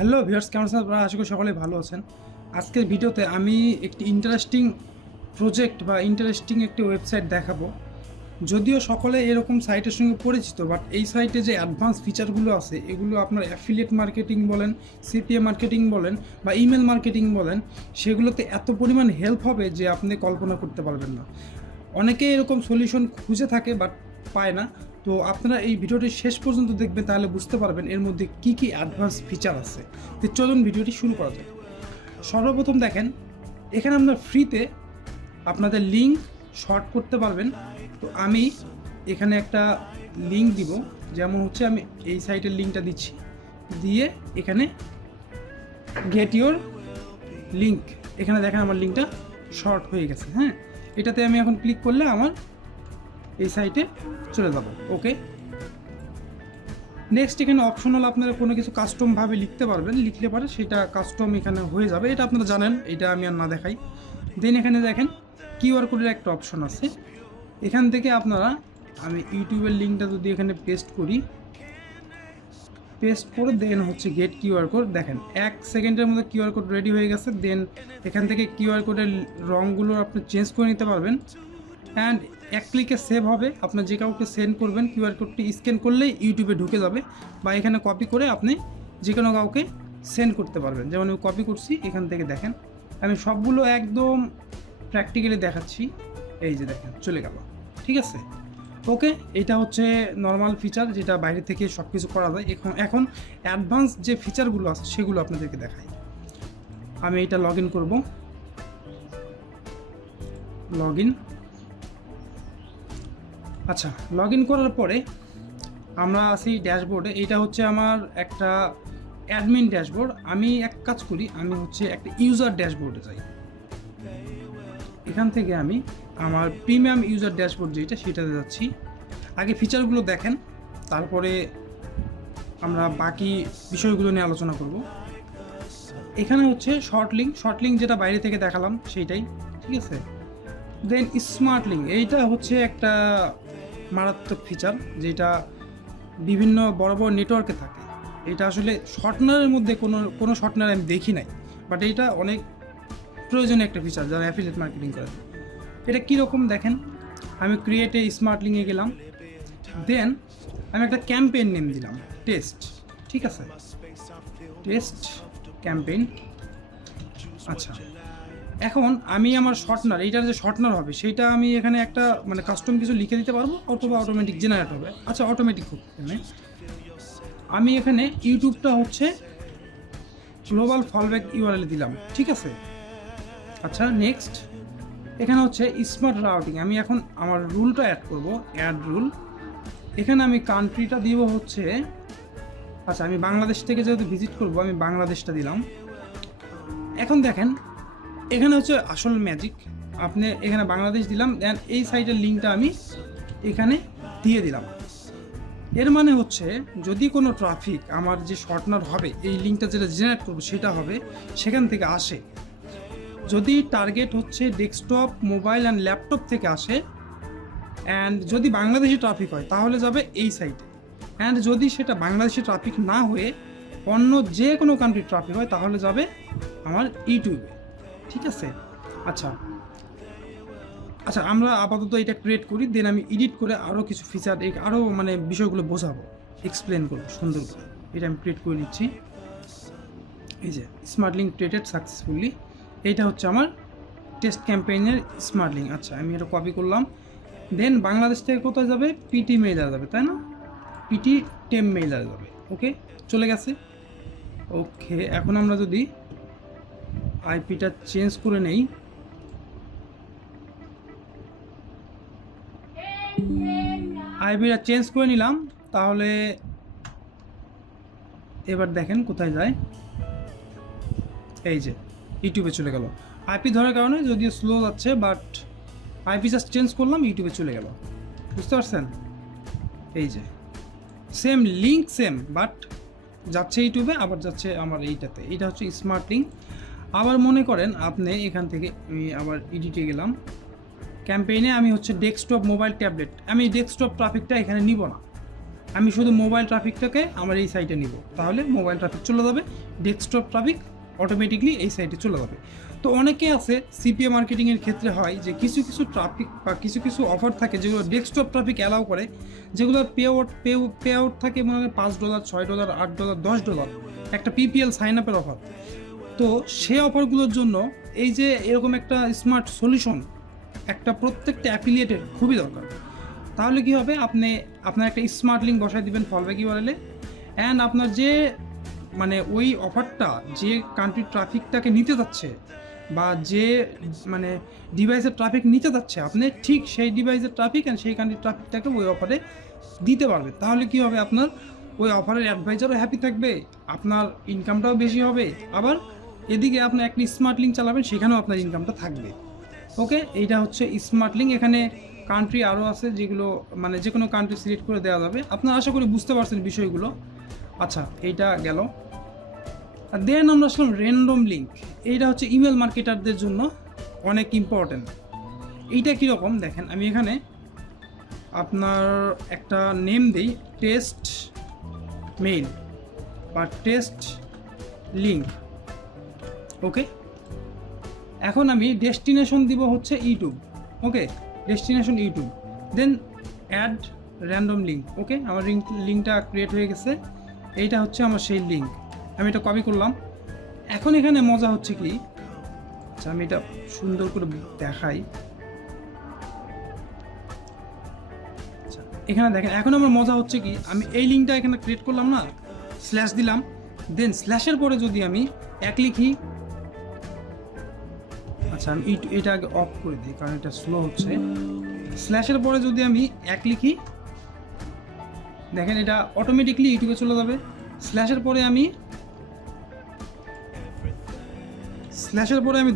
Hello viewers, কেমন আছেন আপনারা? আশা করি সকলে ভালো আছেন। আজকের ভিডিওতে আমি একটি ইন্টারেস্টিং প্রজেক্ট বা ইন্টারেস্টিং একটি ওয়েবসাইট দেখাবো। যদিও সকলে এরকম সাইটের সঙ্গে পরিচিত, বাট এই সাইটে যে অ্যাডভান্স ফিচারগুলো আছে এগুলো আপনার অ্যাফিলিয়েট মার্কেটিং বলেন, সিপিএ মার্কেটিং বলেন বা ইমেল মার্কেটিং বলেন, সেগুলোতে এত পরিমাণ হেল্প হবে যে আপনি কল্পনা করতে পারবেন না। অনেকে এরকম সলিউশন খুঁজে থাকে বাট পায় না। তো আপনারা এই ভিডিওটি শেষ পর্যন্ত দেখবেন, তাহলে বুঝতে পারবেন এর মধ্যে কী কী অ্যাডভান্স ফিচার আছে। তো চলুন ভিডিওটি শুরু করা যাক। সর্বপ্রথম দেখেন, এখানে আপনার ফ্রিতে আপনাদের লিঙ্ক শর্ট করতে পারবেন। তো আমি এখানে একটা লিঙ্ক দিব, যেমন হচ্ছে আমি এই সাইটের লিঙ্কটা দিচ্ছি, দিয়ে এখানে গেট ইউর লিঙ্ক, এখানে দেখেন আমার লিঙ্কটা শর্ট হয়ে গেছে। হ্যাঁ, এটাতে আমি এখন ক্লিক করলে আমার এই সাইটে চলে যাব। ওকে, নেক্সট এখানে অপশনাল আপনারা কোনো কিছু কাস্টমভাবে লিখতে পারবেন, লিখলে পারে সেটা কাস্টম এখানে হয়ে যাবে, এটা আপনারা জানেন, এটা আমি আর না দেখাই। দেন এখানে দেখেন কিউআর কোডের একটা অপশন আছে, এখান থেকে আপনারা, আমি ইউটিউবের লিঙ্কটা যদি এখানে পেস্ট করি, পেস্ট করে দেন হচ্ছে গেট কিউআর কোড, দেখেন 1 সেকেন্ডের মধ্যে কিউআর কোড রেডি হয়ে গেছে। দেন এখান থেকে কিউআর কোডের রঙগুলো আপনি চেঞ্জ করে নিতে পারবেন, অ্যান্ড এক ক্লিকে সেভ হবে। আপনার যে কাউকে সেন্ড করবেন, কিউআর কোডটি স্ক্যান করলেই ইউটিউবে ঢুকে যাবে, বা এখানে কপি করে আপনি যে কোনো কাউকে সেন্ড করতে পারবেন। যেমন আমি কপি করছি, এখান থেকে দেখেন আমি সবগুলো একদম প্র্যাকটিক্যালি দেখাচ্ছি। এই যে দেখেন চলে গেল, ঠিক আছে। ওকে, এটা হচ্ছে নর্মাল ফিচার, যেটা বাইরে থেকে সব কিছু করা যায়। এখন অ্যাডভান্স যে ফিচারগুলো আছে সেগুলো আপনাদেরকে দেখাই। আমি এটা লগ ইন করবো, লগ ইন। আচ্ছা, লগ ইন করার পরে আমরা আছি ড্যাশবোর্ডে। এটা হচ্ছে আমার একটা অ্যাডমিন ড্যাশবোর্ড। আমি এক কাজ করি, আমি হচ্ছে একটা ইউজার ড্যাশবোর্ডে যাই। এখান থেকে আমি আমার প্রিমিয়াম ইউজার ড্যাশবোর্ড যেটা, সেটাতে যাচ্ছি। আগে ফিচারগুলো দেখেন, তারপরে আমরা বাকি বিষয়গুলো নিয়ে আলোচনা করব। এখানে হচ্ছে শর্ট লিঙ্ক যেটা বাইরে থেকে দেখালাম সেইটাই, ঠিক আছে। দেন স্মার্ট লিঙ্ক, এইটা হচ্ছে একটা মারাত্মক ফিচার, যেটা বিভিন্ন বড় বড় নেটওয়ার্কে থাকে। এটা আসলে শর্টনারের মধ্যে কোনো শর্টনার আমি দেখি নাই, বাট এইটা অনেক প্রয়োজনীয় একটা ফিচার যারা অ্যাফিলিয়েট মার্কেটিং করে। এটা কীরকম দেখেন, আমি ক্রিয়েটে স্মার্ট লিঙ্কে গেলাম, দেন আমি একটা ক্যাম্পেইন নেম দিলাম টেস্ট, ঠিক আছে, টেস্ট ক্যাম্পেইন। আচ্ছা, এখন আমি আমার শর্টনার, এইটার যে শর্টনার হবে সেইটা আমি এখানে একটা মানে কাস্টম কিছু লিখে দিতে পারবো, অথবা অটোমেটিক জেনারেট হবে। আচ্ছা, অটোমেটিক হোক। আমি এখানে ইউটিউবটা হচ্ছে গ্লোবাল ফলব্যাক ইউআরএল দিলাম, ঠিক আছে। আচ্ছা, নেক্সট এখানে হচ্ছে স্মার্ট রাউটিং, আমি এখন আমার রুলটা অ্যাড করব, অ্যাড রুল। এখানে আমি কান্ট্রিটা দিব হচ্ছে, আচ্ছা আমি বাংলাদেশ থেকে যেহেতু ভিজিট করব, আমি বাংলাদেশটা দিলাম। এখন দেখেন এখানে হচ্ছে আসল ম্যাজিক, আপনি এখানে বাংলাদেশ দিলাম, দেন এই সাইটের লিঙ্কটা আমি এখানে দিয়ে দিলাম। এর মানে হচ্ছে যদি কোনো ট্রাফিক আমার যে শর্টনার হবে, এই লিঙ্কটা যেটা জেনারেট করবো সেটা হবে, সেখান থেকে আসে। যদি টার্গেট হচ্ছে ডেস্কটপ, মোবাইল অ্যান্ড ল্যাপটপ থেকে আসে, অ্যান্ড যদি বাংলাদেশি ট্রাফিক হয় তাহলে যাবে এই সাইটে, অ্যান্ড যদি সেটা বাংলাদেশি ট্রাফিক না হয়ে অন্য যে কোনো কান্ট্রির ট্রাফিক হয় তাহলে যাবে আমার ইউটিউবে, ঠিক আছে। আচ্ছা আচ্ছা, আমরা আপাতত এটা ক্রিয়েট করি, দেন আমি এডিট করে আরও কিছু ফিচার, আরও মানে বিষয়গুলো বোঝাবো, এক্সপ্লেন করবো সুন্দর করে। এটা আমি ক্রিয়েট করে নিচ্ছি। এই যে স্মার্ট লিঙ্ক ক্রিয়েটেড সাকসেসফুলি, এইটা হচ্ছে আমার টেস্ট ক্যাম্পেইনের স্মার্ট লিঙ্ক। আচ্ছা, আমি এটা কপি করলাম, দেন বাংলাদেশ থেকে কোথায় যাবে, পিটি মেইলার যাবে, তাই না, পিটি টেম মেইলার যাবে। ওকে, চলে গেছে। ওকে, এখন আমরা যদি আইপিটা চেঞ্জ করে নেই, আইপিটা চেঞ্জ করে নিলাম, তাহলে এবার দেখেন কোথায় যায়, এই যে ইউটিউবে চলে গেল। আইপি ধরার কারণে যদিও স্লো যাচ্ছে, বাট আইপি জাস্ট চেঞ্জ করলাম, ইউটিউবে চলে গেল, বুঝতে পারছেন। এই যে সেম লিঙ্ক সেম, বাট যাচ্ছে ইউটিউবে, আবার যাচ্ছে আমার এইটাতে। এটা হচ্ছে স্মার্ট লিঙ্ক। আবার মনে করেন আপনি এখান থেকে, আমি আবার এডিটে গেলাম, ক্যাম্পেইনে আমি হচ্ছে ডেস্কটপ, মোবাইল, ট্যাবলেট, আমি ডেস্কটপ ট্রাফিকটা এখানে নিব না, আমি শুধু মোবাইল ট্রাফিকটাকে আমার এই সাইটে নিব, তাহলে মোবাইল ট্রাফিক চলে যাবে, ডেস্কটপ ট্রাফিক অটোমেটিকলি এই সাইটে চলে যাবে। তো অনেকে আছে সিপিএ মার্কেটিংয়ের ক্ষেত্রে হয় যে কিছু কিছু ট্রাফিক বা কিছু কিছু অফার থাকে যেগুলো ডেস্কটপ ট্রাফিক অ্যালাউ করে, যেগুলোর পে আউট থাকে মনে হয় $5, $6, $8, $10, একটা পিপিএল সাইন আপের অফার। তো সে অফারগুলোর জন্য এই যে এরকম একটা স্মার্ট সলিউশন একটা প্রত্যেকটা অ্যাফিলিয়েটের খুবই দরকার। তাহলে কি হবে, আপনার একটা স্মার্ট লিঙ্ক বসায় দিবেন ফলব্যাক ইউআরএলে, অ্যান্ড আপনার যে মানে ওই অফারটা যে কান্ট্রির ট্রাফিকটাকে নিতে যাচ্ছে বা যে মানে ডিভাইসের ট্রাফিক নিতে যাচ্ছে, আপনি ঠিক সেই ডিভাইসের ট্রাফিক অ্যান্ড সেই কান্ট্রির ট্রাফিকটাকে ওই অফারে দিতে পারবে। তাহলে কি হবে, আপনার ওই অফারের অ্যাডভাইজারও হ্যাপি থাকবে, আপনার ইনকামটাও বেশি হবে, আবার এদিকে আপনি একটা স্মার্ট লিঙ্ক চালাবেন সেখানেও আপনার ইনকামটা থাকবে। ওকে, এইটা হচ্ছে স্মার্ট লিঙ্ক। এখানে কান্ট্রি আরও আছে যেগুলো মানে যে কোনো কান্ট্রি সিলেক্ট করে দেওয়া যাবে। আপনারা আশা করি বুঝতে পারছেন বিষয়গুলো। আচ্ছা, এইটা গেল। আর দেন আমরা আসলাম র্যান্ডম লিঙ্ক। এইটা হচ্ছে ইমেল মার্কেটারদের জন্য অনেক ইম্পর্ট্যান্ট। এইটা কীরকম দেখেন, আমি এখানে আপনার একটা নেম দিই, টেস্ট মেইল বা টেস্ট লিঙ্ক। ওকে, এখন আমি ডেস্টিনেশন দিব হচ্ছে ইউটিউব। ওকে, ডেস্টিনেশন ইউটিউব, দেন অ্যাড র্যান্ডম লিঙ্ক। ওকে, আমার লিঙ্কটা ক্রিয়েট হয়ে গেছে। এইটা হচ্ছে আমার সেই লিঙ্ক, আমি এটা কপি করলাম। এখন এখানে মজা হচ্ছে কি, আচ্ছা আমি এটা সুন্দর করে দেখাই। আচ্ছা, এখানে দেখেন এখন আমার মজা হচ্ছে কি, আমি এই লিঙ্কটা এখানে ক্রিয়েট করলাম না, স্ল্যাশ দিলাম, দেন স্ল্যাশের পরে যদি আমি এক লিখি, আচ্ছা আমি এটা আগে অফ করে দিই কারণ এটা স্লো হচ্ছে। স্ল্যাশের পরে যদি আমি এক লিখি, দেখেন এটা অটোমেটিকলি ইউটিউবে চলে যাবে। স্ল্যাশের পরে আমি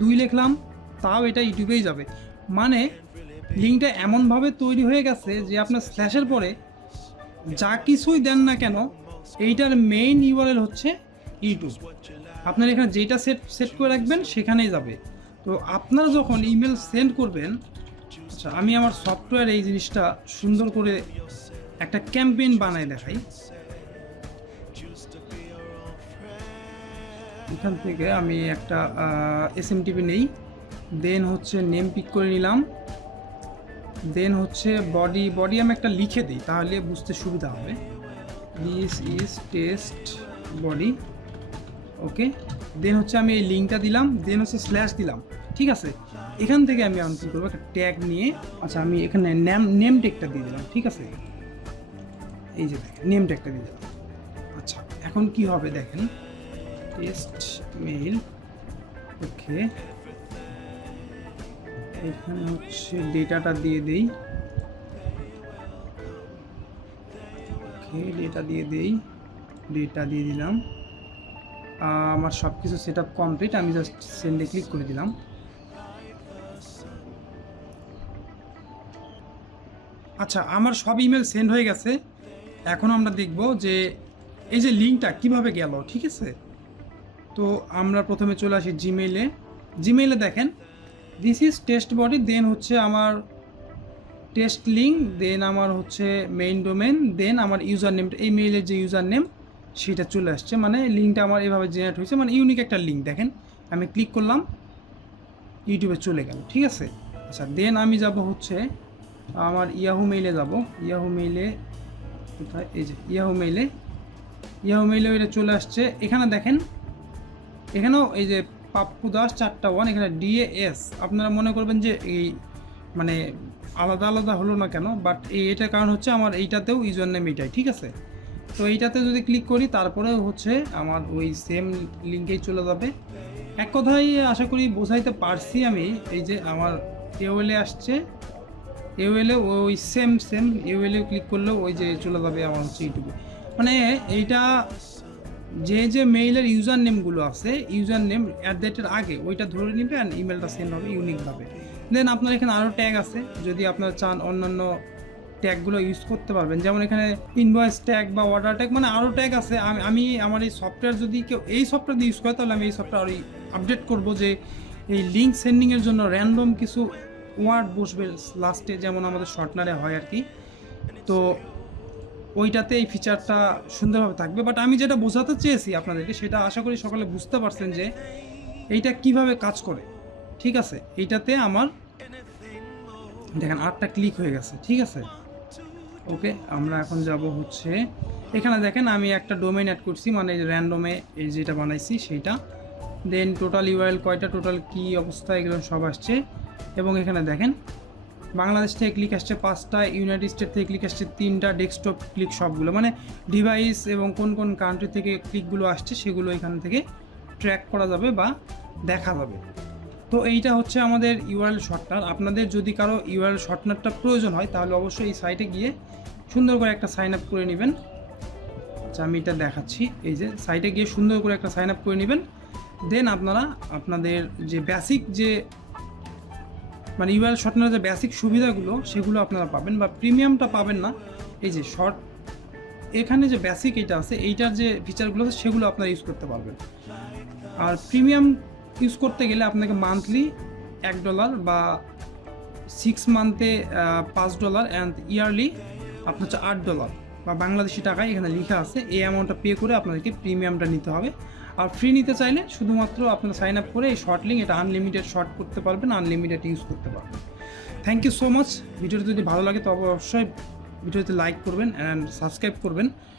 2 লিখলাম, তাও এটা ইউটিউবেই যাবে। মানে লিঙ্কটা এমনভাবে তৈরি হয়ে গেছে যে আপনার স্ল্যাশের পরে যা কিছুই দেন না কেন, এইটার মেইন ইউআরএল হচ্ছে ইউটিউব। আপনার এখানে যেটা সেট করে রাখবেন সেখানেই যাবে। তো আপনারা যখন ইমেল সেন্ড করবেন, আচ্ছা আমি আমার সফটওয়্যার এই জিনিসটা সুন্দর করে একটা ক্যাম্পেইন বানায় দেখাই। এখান থেকে আমি একটা এসএমটিপি নেই, দেন হচ্ছে নেম পিক করে নিলাম, দেন হচ্ছে বডি আমি একটা লিখে দিই তাহলে বুঝতে সুবিধা হবে। This is test body. Okay, then হচ্ছে আমি এই লিঙ্কটা দিলাম, দেন হচ্ছে স্ল্যাশ দিলাম। ঠিক আছে, এখান থেকে আমি কী করবো, একটা ট্যাগ নিয়ে, আচ্ছা আমি এখানে নেম ট্যাগটা দিয়ে দিলাম। ঠিক আছে, এই যে দেখেন নেম ট্যাগটা দিয়ে দিলাম। আচ্ছা এখন কি হবে দেখেন, টেস্ট মেইল। ওকে, এখানে হচ্ছে ডেটাটা দিয়ে দেই। ওকে, ডেটা দিয়ে দিলাম। আমার সব কিছু সেট আপ কমপ্লিট, আমি জাস্ট সেন্ডে ক্লিক করে দিলাম। আচ্ছা আমার সব ইমেল সেন্ড হয়ে গেছে। এখন আমরা দেখব যে এই যে লিঙ্কটা কিভাবে গেল। ঠিক আছে, তো আমরা প্রথমে চলে আসি জিমেইলে দেখেন দিস ইজ টেস্ট বডি, দেন হচ্ছে আমার টেস্ট লিঙ্ক, দেন আমার হচ্ছে মেইন ডোমেন, দেন আমার ইউজার নেমটা, এই মেইলের যে ইউজার নেম সেটা চলে আসছে। মানে লিঙ্কটা আমার এভাবে জেনারেট হয়েছে, মানে ইউনিক একটা লিঙ্ক। দেখেন আমি ক্লিক করলাম, ইউটিউবে চলে গেল। ঠিক আছে, আচ্ছা দেন আমি যাব হচ্ছে আমার ইয়াহু মেইলে যাব। ইয়াহু মেইলে কোথায়, এই যে ইয়াহু মেইলে এটা চলে আসছে। এখানে দেখেন, এখানেও এই যে পাপ্পু দাস 4টা 1, এখানে DAS। আপনারা মনে করবেন যে এই মানে আলাদা হলো না কেন, বাট এটার কারণ হচ্ছে আমার এইটাতেও ইউজার নেম এইটাই। ঠিক আছে, তো এইটাতে যদি ক্লিক করি তারপরে হচ্ছে আমার ওই সেম লিঙ্কেই চলে যাবে। এক কথায় আশা করি বোঝাইতে পারছি আমি। এই যে আমার এওএলে আসছে, এওএলে ওই সেম এওএলে ক্লিক করলেও ওই যে চলে যাবে আমার হচ্ছে ইউটিউবে। মানে এইটা যে মেইলের ইউজার নেমগুলো আছে, ইউজার নেম @এর আগে ওইটা ধরে নেবে আর ইমেলটা সেন্ড হবে ইউনিকভাবে। দেন আপনার এখানে আরও ট্যাগ আছে, যদি আপনারা চান অন্যান্য ট্যাগগুলো ইউজ করতে পারবেন, যেমন এখানে ইনভয়েস ট্যাগ বা অর্ডার ট্যাগ, মানে আরও ট্যাগ আছে। আমি আমার এই সফটওয়্যার যদি কেউ এই সফটওয়্যার দিয়ে ইউজ করে তাহলে আমি এই সফটওয়্যার আরও আপডেট করবো যে এই লিঙ্ক সেন্ডিংয়ের জন্য র্যান্ডম কিছু ওয়ার্ড বসবে লাস্টে, যেমন আমাদের শর্টনারে হয় আর কি। তো ওইটাতে এই ফিচারটা সুন্দরভাবে থাকবে। বাট আমি যেটা বোঝাতে চেয়েছি আপনাদেরকে সেটা আশা করি সকালে বুঝতে পারছেন যে এইটা কিভাবে কাজ করে। ঠিক আছে, এইটাতে আমার দেখেন 8টা ক্লিক হয়ে গেছে। ঠিক আছে, ওকে, আমরা এখন যাব হচ্ছে এখানে দেখেন আমি একটা ডোমেইন অ্যাড করছি, মানে র্যান্ডমে এই যেটা বানাইছি সেইটা। দেন টোটাল ইউআরএল কয়টা, টোটাল কি অবস্থা, এগুলো সব আসছে। এবং এখানে দেখেন বাংলাদেশ থেকে ক্লিক আসছে 5টা, ইউনাইটেড স্টেট থেকে ক্লিক আসছে 3টা, ডেস্কটপ ক্লিক সবগুলো, মানে ডিভাইস এবং কোন কোন কান্ট্রি থেকে ক্লিকগুলো আসছে সেগুলো এখান থেকে ট্র্যাক করা যাবে বা দেখা যাবে। তো এইটা হচ্ছে আমাদের ইউআরএল শর্টনার। আপনাদের যদি কারো ইউআরএল শর্টনারটা প্রয়োজন হয় তাহলে অবশ্যই এই সাইটে গিয়ে সুন্দর করে একটা সাইন আপ করে নেবেন। আচ্ছা, আমি এটা দেখাচ্ছি। এই যে সাইটে গিয়ে সুন্দর করে একটা সাইন আপ করে নেবেন। দেন আপনারা আপনাদের যে বেসিক যে মানে ইউআরএল শর্টনার যে বেসিক সুবিধাগুলো সেগুলো আপনারা পাবেন, বা প্রিমিয়ামটা পাবেন না। এই যে শর্ট এখানে যে বেসিক এটা আছে, এইটার যে ফিচারগুলো আছে সেগুলো আপনারা ইউজ করতে পারবেন। আর প্রিমিয়াম ইউজ করতে গেলে আপনাকে মান্থলি $1 বা 6 মান্থে $5 অ্যান্ড ইয়ারলি আপনার হচ্ছে $8 বা বাংলাদেশি টাকায় এখানে লেখা আছে। এই অ্যামাউন্টটা পে করে আপনাদেরকে প্রিমিয়ামটা নিতে হবে। আর ফ্রি নিতে চাইলে শুধুমাত্র আপনারা সাইন আপ করে এই শর্ট লিঙ্ক, এটা আনলিমিটেড শর্ট করতে পারবেন, আনলিমিটেড ইউজ করতে পারবেন। Thank you so much. ভিডিওটি যদি ভালো লাগে তবে অবশ্যই ভিডিওতে লাইক করবেন অ্যান্ড সাবস্ক্রাইব করবেন।